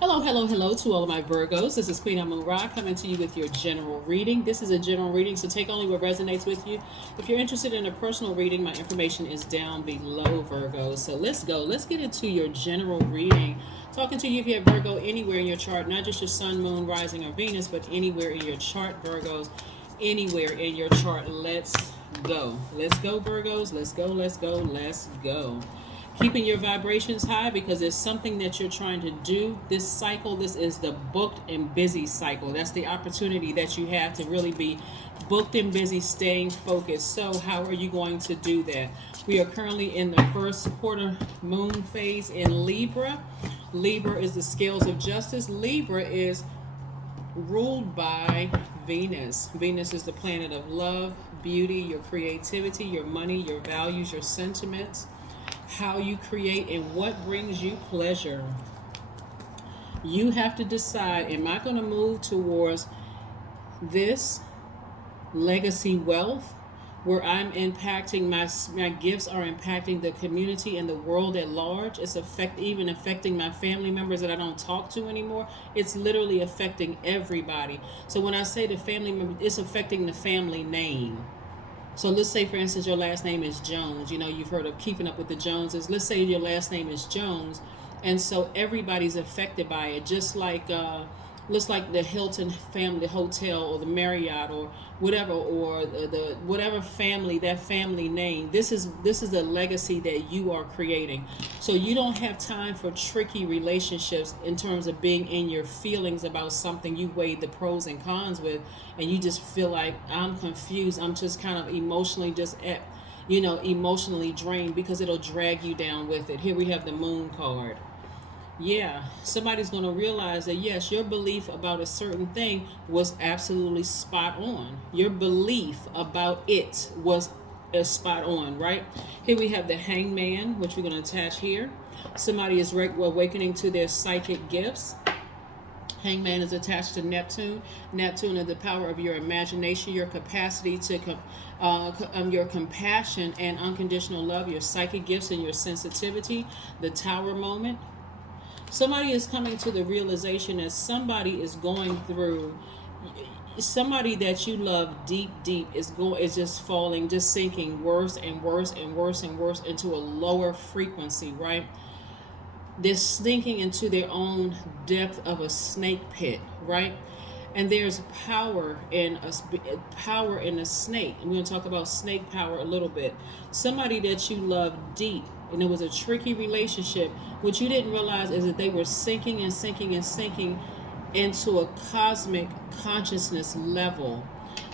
Hello, hello, hello to all of my Virgos. This is Queen Amun Ra coming to you with your general reading. This is a general reading, so take only what resonates with you. If you're interested in a personal reading, my information is down below, Virgos. So let's go. Let's get into your general reading. Talking to you if you have Virgo anywhere in your chart, not just your sun, moon, rising, or Venus, but anywhere in your chart, Virgos. Anywhere in your chart. Let's go. Let's go, Virgos. Let's go, let's go, let's go. Keeping your vibrations high because there's something that you're trying to do this cycle. This is the booked and busy cycle. That's the opportunity that you have to really be booked and busy, staying focused. So how are you going to do that? We are currently in the first quarter moon phase in Libra. Libra is the scales of justice. Libra is ruled by Venus. Venus is the planet of love, beauty, your creativity, your money, your values, your sentiments, how you create, and what brings you pleasure. You have to decide, am I going to move towards this legacy wealth where I'm impacting my gifts are impacting the community and the world at large. It's even affecting my family members that I don't talk to anymore. It's literally affecting everybody. So when I say the family member, it's affecting the family name. So let's say, for instance, your last name is Jones. You know, you've heard of keeping up with the Joneses. Let's say your last name is Jones, and so everybody's affected by it. Just like, looks like the Hilton family hotel or the Marriott or whatever, or the whatever family, that family name. This is a legacy that you are creating. So you don't have time for tricky relationships in terms of being in your feelings about something you weighed the pros and cons with, and you just feel like, I'm confused. I'm just kind of emotionally just at emotionally drained, because it'll drag you down with it. Here we have the moon card. Yeah, somebody's going to realize that yes, your belief about a certain thing was absolutely spot on. Your belief about it was spot on, right? Here we have the hangman, which we're going to attach here. Somebody is awakening to their psychic gifts. Hangman is attached to Neptune. Neptune is the power of your imagination, your capacity to, your compassion and unconditional love, your psychic gifts and your sensitivity. The Tower moment. Somebody is coming to the realization that somebody is going through, somebody that you love deep is just falling, just sinking worse and worse and worse and worse into a lower frequency, right? They're sinking into their own depth of a snake pit, right? And there's power in a snake, and we're going to talk about snake power a little bit. Somebody that you love deep, and it was a tricky relationship. What you didn't realize is that they were sinking and sinking and sinking into a cosmic consciousness level.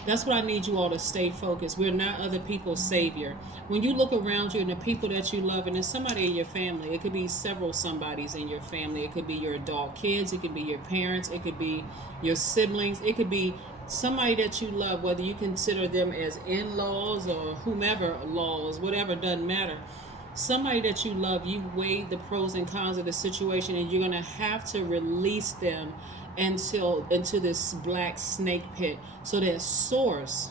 That's what I need you all to stay focused. We're not other people's savior. When you look around you and the people that you love, and there's somebody in your family, it could be several somebodies in your family. It could be your adult kids, it could be your parents, it could be your siblings, it could be somebody that you love, whether you consider them as in-laws or whomever laws, whatever, doesn't matter. Somebody that you love, you've weighed the pros and cons of the situation, and you're going to have to release them into this black snake pit, so that source,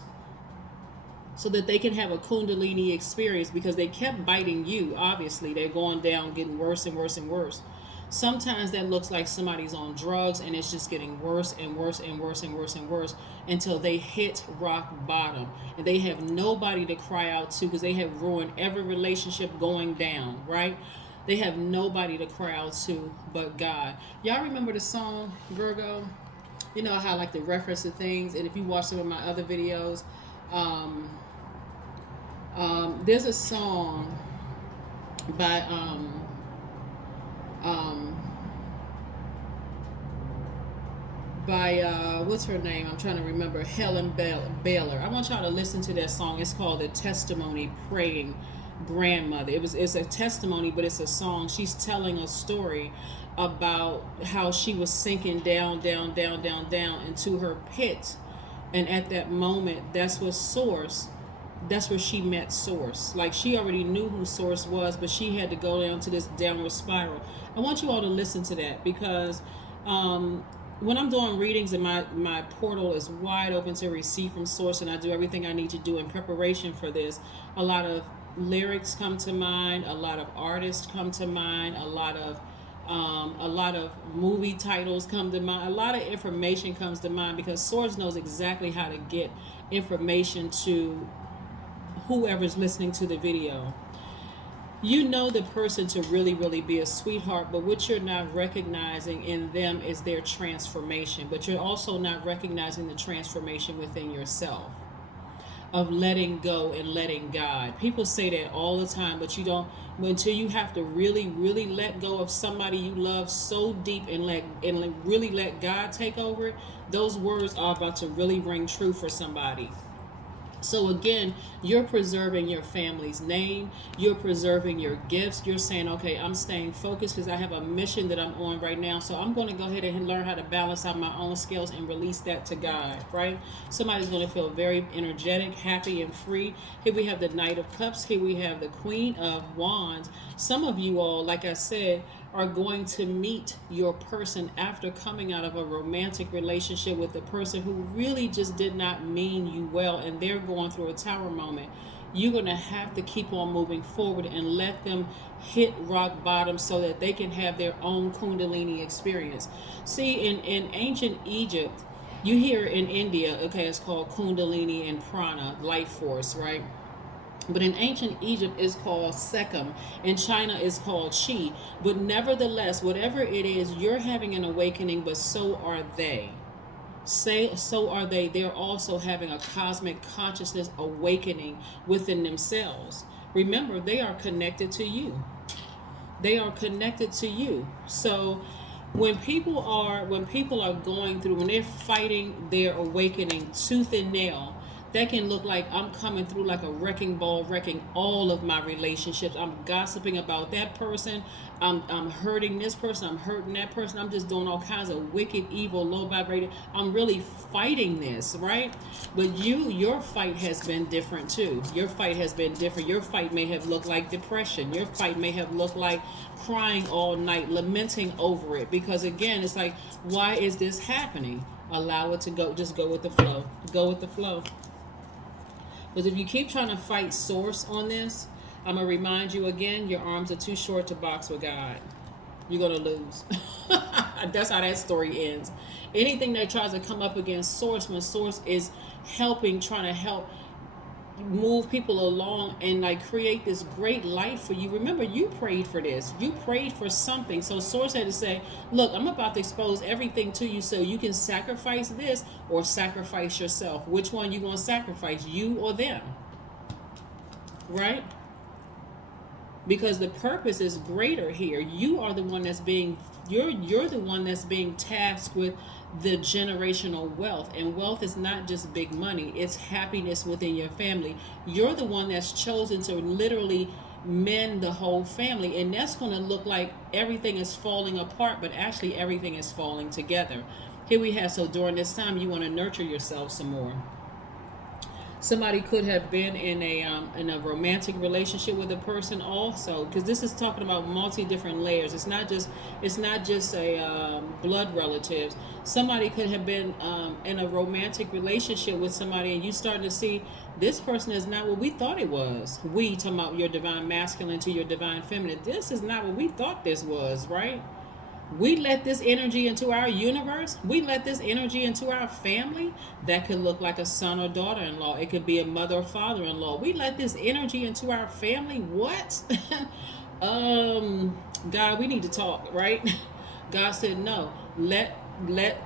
so that they can have a kundalini experience, because they kept biting you. Obviously they're going down, getting worse and worse and worse. Sometimes that looks like somebody's on drugs, and it's just getting worse and worse and worse and worse and worse until they hit rock bottom, and they have nobody to cry out to, because they have ruined every relationship going down, right? They have nobody to cry out to but God. Y'all remember the song, Virgo? You know how I like to reference to things, and if you watch some of my other videos, there's a song by um, what's her name? I'm trying to remember. Helen Baylor. I want y'all to listen to that song. It's called "The Testimony Praying Grandmother." It's a testimony, but it's a song. She's telling a story about how she was sinking down into her pit, and at that moment, that's where she met Source. Like, she already knew who Source was, but she had to go down to this downward spiral. I want you all to listen to that, because when I'm doing readings and my portal is wide open to receive from Source, and I do everything I need to do in preparation for this, a lot of lyrics come to mind, a lot of artists come to mind, a lot of A lot of movie titles come to mind. A lot of information comes to mind because Swords knows exactly how to get information to whoever's listening to the video. You know the person to really, really be a sweetheart, but what you're not recognizing in them is their transformation. But you're also not recognizing the transformation within yourself of letting go and letting God. People say that all the time, but you don't until you have to really, really let go of somebody you love so deep and really let God take over it. Those words are about to really ring true for somebody. So again, you're preserving your family's name. You're preserving your gifts. You're saying, okay, I'm staying focused because I have a mission that I'm on right now. So I'm going to go ahead and learn how to balance out my own skills and release that to God, right? Somebody's going to feel very energetic, happy, and free. Here we have the Knight of Cups. Here we have the Queen of Wands. Some of you all, like I said, are going to meet your person after coming out of a romantic relationship with a person who really just did not mean you well, and they're going through a tower moment. You're going to have to keep on moving forward and let them hit rock bottom so that they can have their own Kundalini experience. See, in ancient Egypt, you hear in India, okay, it's called Kundalini and Prana, life force, right? But in ancient Egypt it's called Sekhem. In China it's called Chi. But nevertheless, whatever it is, you're having an awakening, but so are they. So are they. They're also having a cosmic consciousness awakening within themselves. Remember, they are connected to you. They are connected to you. So when people are going through, when they're fighting their awakening tooth and nail, that can look like I'm coming through like a wrecking ball, wrecking all of my relationships. I'm gossiping about that person. I'm hurting this person. I'm hurting that person. I'm just doing all kinds of wicked, evil, low vibrating. I'm really fighting this, right? But your fight has been different too. Your fight has been different. Your fight may have looked like depression. Your fight may have looked like crying all night, lamenting over it. Because again, it's like, why is this happening? Allow it to go. Just go with the flow. Go with the flow. Because if you keep trying to fight source on this, I'm going to remind you again, your arms are too short to box with God. You're going to lose. That's how that story ends. Anything that tries to come up against source, when source is trying to help move people along and like create this great life for you. Remember, you prayed for this. You prayed for something. So source had to say, look, I'm about to expose everything to you so you can sacrifice this or sacrifice yourself. Which one you going to sacrifice, you or them? Right? Because the purpose is greater here. You are the one that's being you're the one that's being tasked with the generational wealth. And wealth is not just big money, it's happiness within your family. You're the one that's chosen to literally mend the whole family, and that's going to look like everything is falling apart, but actually everything is falling together. Here we have, so during this time you want to nurture yourself some more. Somebody could have been in a romantic relationship with a person also, because this is talking about multi different layers. It's not just a blood relatives. Somebody could have been in a romantic relationship with somebody, and you starting to see this person is not what we thought it was. We talking about your divine masculine to your divine feminine. This is not what we thought this was, right? We let this energy into our universe. We let this energy into our family. That could look like a son or daughter-in-law. It could be a mother or father-in-law. We let this energy into our family. What? God, we need to talk, right? God said, no, let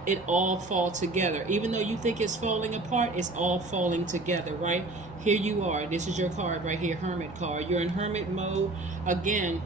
it all fall together. Even though you think it's falling apart, it's all falling together, right? Here you are. This is your card right here, Hermit card. You're in Hermit mode. Again,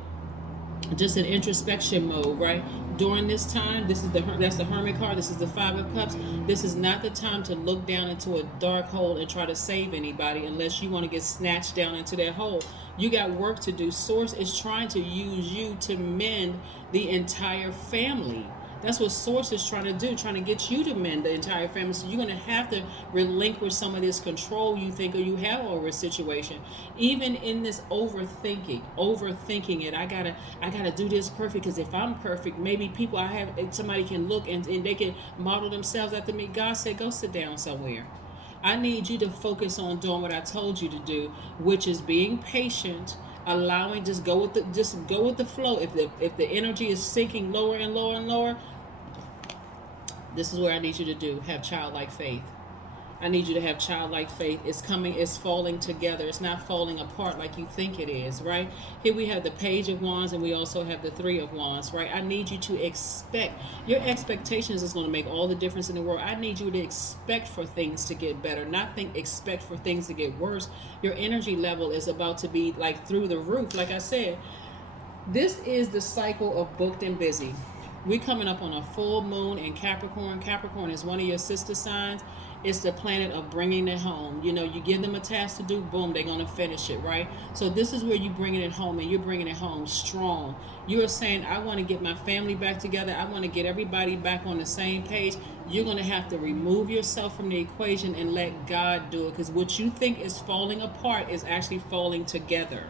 just in introspection mode, right? During this time, that's the Hermit card. This is the Five of Cups. This is not the time to look down into a dark hole and try to save anybody unless you want to get snatched down into that hole. You got work to do. Source is trying to use you to mend the entire family. That's what Source is trying to do, trying to get you to mend the entire family. So you're going to have to relinquish some of this control you think or you have over a situation. Even in this overthinking it. I gotta do this perfect, because if I'm perfect, maybe somebody can look and they can model themselves after me. God said, go sit down somewhere. I need you to focus on doing what I told you to do, which is being patient allowing, just go with the flow. If the energy is sinking lower and lower and lower, this is where I need you to do. Have childlike faith. I need you to have childlike faith. It's falling together. It's not falling apart like you think it is, right? Here we have the Page of Wands, and we also have the Three of Wands, right? I need you to expect. Your expectations is going to make all the difference in the world. I need you to expect for things to get better, not expect for things to get worse. Your energy level is about to be like through the roof. Like I said, this is the cycle of booked and busy. We coming up on a full moon in Capricorn. Capricorn is one of your sister signs. It's the planet of bringing it home. You know, you give them a task to do, boom, they're going to finish it, right? So this is where you're bringing it home, and you're bringing it home strong. You are saying, I want to get my family back together. I want to get everybody back on the same page. You're going to have to remove yourself from the equation and let God do it, because what you think is falling apart is actually falling together.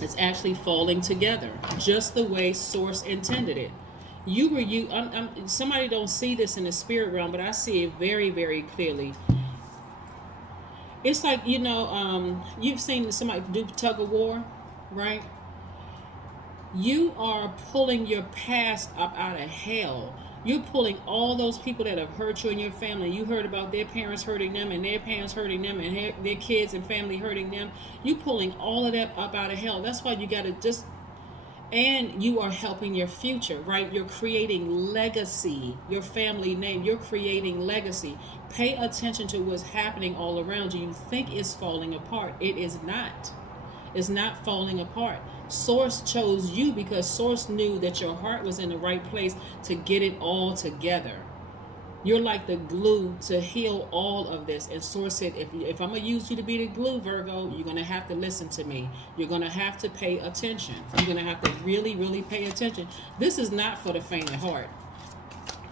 It's actually falling together, just the way Source intended it. Somebody don't see this in the spirit realm, but I see it very, very clearly. It's like, you've seen somebody do tug of war, right? You are pulling your past up out of hell. You're pulling all those people that have hurt you and your family. You heard about their parents hurting them, and their parents hurting them, and their kids and family hurting them. You're pulling all of that up out of hell. That's why you got to and you are helping your future, right? You're creating legacy. Your family name, you're creating legacy. Pay attention to what's happening all around you. You think it's falling apart. It is not. It's not falling apart. Source chose you because Source knew that your heart was in the right place to get it all together. You're like the glue to heal all of this. And Source said, if I'm going to use you to be the glue, Virgo, you're going to have to listen to me. You're going to have to pay attention. You're going to have to really, really pay attention. This is not for the faint of heart.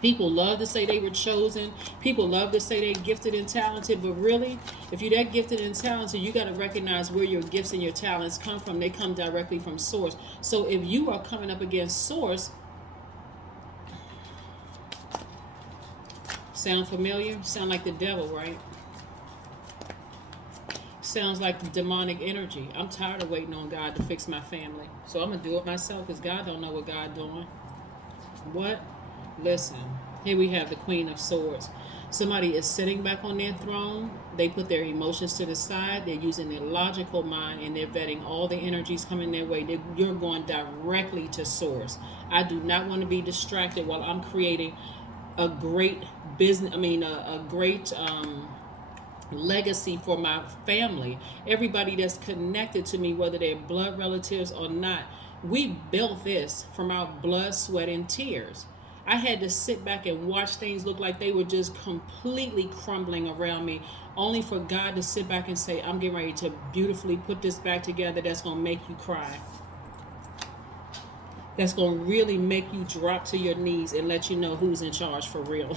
People love to say they were chosen. People love to say they're gifted and talented. But really, if you're that gifted and talented, you got to recognize where your gifts and your talents come from. They come directly from Source. So if you are coming up against Source, sound familiar? Sound like the devil, right? Sounds like demonic energy. I'm tired of waiting on God to fix my family. So I'm going to do it myself, because God don't know what God doing. What? Listen, here we have the Queen of Swords. Somebody is sitting back on their throne. They put their emotions to the side. They're using their logical mind, and they're vetting all the energies coming their way. You're going directly to Source. I do not want to be distracted while I'm creating a great business. A great legacy for my family. Everybody that's connected to me, whether they're blood relatives or not. We built this from our blood, sweat, and tears. I had to sit back and watch things look like they were just completely crumbling around me, only for God to sit back and say, I'm getting ready to beautifully put this back together that's going to make you cry. That's going to really make you drop to your knees and let you know who's in charge for real.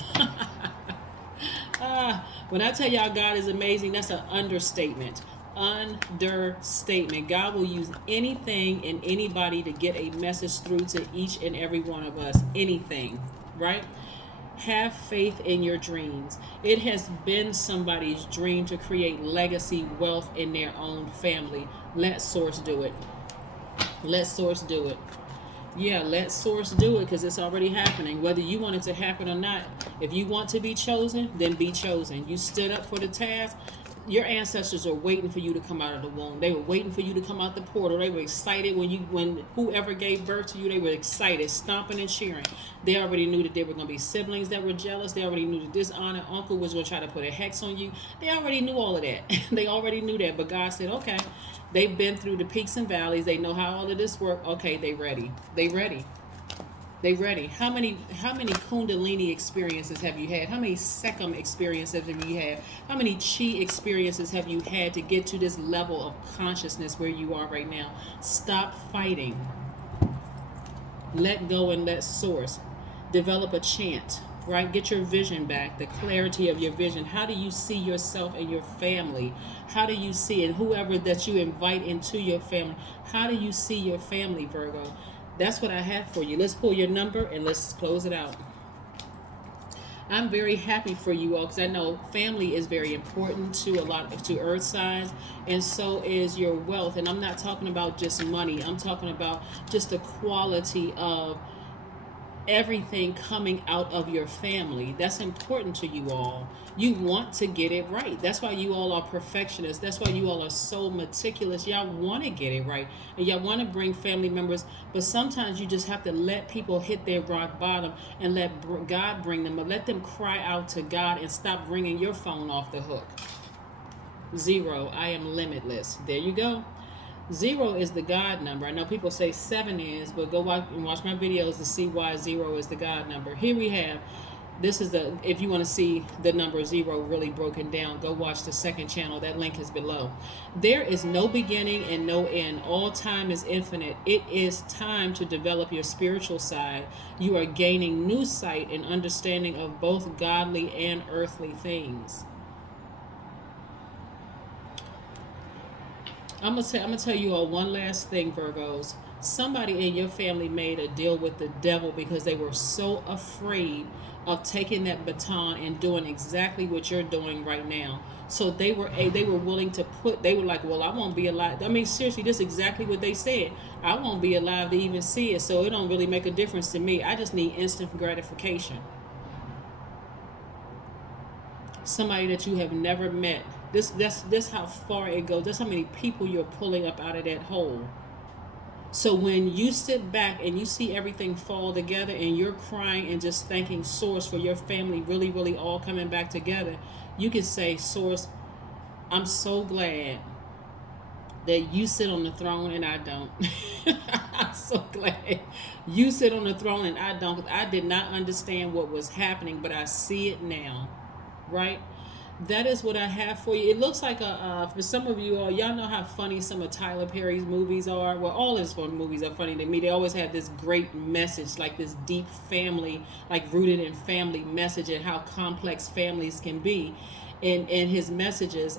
When I tell y'all God is amazing, that's an understatement. Understatement. God will use anything and anybody to get a message through to each and every one of us. Anything, right? Have faith in your dreams. It has been somebody's dream to create legacy, wealth in their own family. Let Source do it. Let Source do it. Yeah, let Source do it, because it's already happening. Whether you want it to happen or not, if you want to be chosen, then be chosen. You stood up for the task. Your ancestors are waiting for you to come out of the womb. They were waiting for you to come out the portal. They were excited when whoever gave birth to you, they were excited, stomping and cheering. They already knew that there were going to be siblings that were jealous. They already knew that this aunt and uncle was going to try to put a hex on you. They already knew all of that. They already knew that. But God said, okay, they've been through the peaks and valleys. They know how all of this works. Okay, they ready. They ready. They ready. How many Kundalini experiences have you had? How many Sekhem experiences have you had? How many Chi experiences have you had to get to this level of consciousness where you are right now? Stop fighting. Let go and let Source. Develop a chant, right? Get your vision back, the clarity of your vision. How do you see yourself and your family? How do you see it? Whoever that you invite into your family, how do you see your family, Virgo? That's what I have for you. Let's pull your number and let's close it out. I'm very happy for you all because I know family is very important to a lot to earth signs, and so is your wealth. And I'm not talking about just money. I'm talking about just the quality of everything coming out of your family. That's important to you all. You want to get it right. That's why you all are perfectionists. That's why you all are so meticulous. Y'all want to get it right. And y'all want to bring family members, but sometimes you just have to let people hit their rock bottom and let God bring them, or let them cry out to God and stop ringing your phone off the hook. 0, I am limitless. There you go. 0 is the God number. I know people say 7 is, but go watch my videos to see why 0 is the God number. Here we have, this is the, if you want to see the number 0 really broken down, go watch the second channel. That link is below. There is no beginning and no end. All time is infinite. It is time to develop your spiritual side. You are gaining new sight and understanding of both godly and earthly things. I'm gonna tell you all one last thing, Virgos. Somebody in your family made a deal with the devil because they were so afraid of taking that baton and doing exactly what you're doing right now. So they were willing to put. They were like, "Well, I won't be alive." I mean, seriously, this is exactly what they said. I won't be alive to even see it, so it don't really make a difference to me. I just need instant gratification. Somebody that you have never met. That's how far it goes. That's how many people you're pulling up out of that hole. So when you sit back and you see everything fall together and you're crying and just thanking Source for your family really, really all coming back together, you can say, Source, I'm so glad that you sit on the throne and I don't. I'm so glad you sit on the throne and I don't. Because I did not understand what was happening, but I see it now. Right? That is what I have for you. It looks like for some of you all, y'all know how funny some of Tyler Perry's movies are. Well, all his fun movies are funny to me. They always have this great message, like this deep family, like rooted in family message, and how complex families can be in his messages.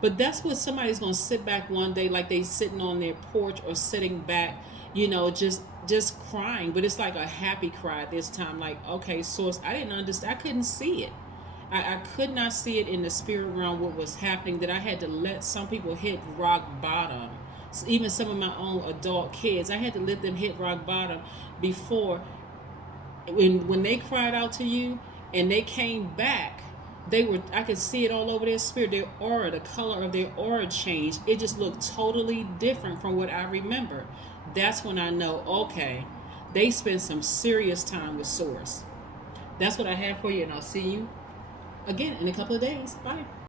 But that's what somebody's gonna sit back one day, like they sitting on their porch or sitting back, just crying. But it's like a happy cry this time. Like, okay, Source, I didn't understand. I couldn't see it. I could not see it in the spirit realm what was happening, that I had to let some people hit rock bottom. Even some of my own adult kids, I had to let them hit rock bottom before, when they cried out to you and they came back, I could see it all over their spirit, their aura, the color of their aura changed. It just looked totally different from what I remember. That's when I know, okay, they spent some serious time with Source. That's what I have for you, and I'll see you again in a couple of days. Bye.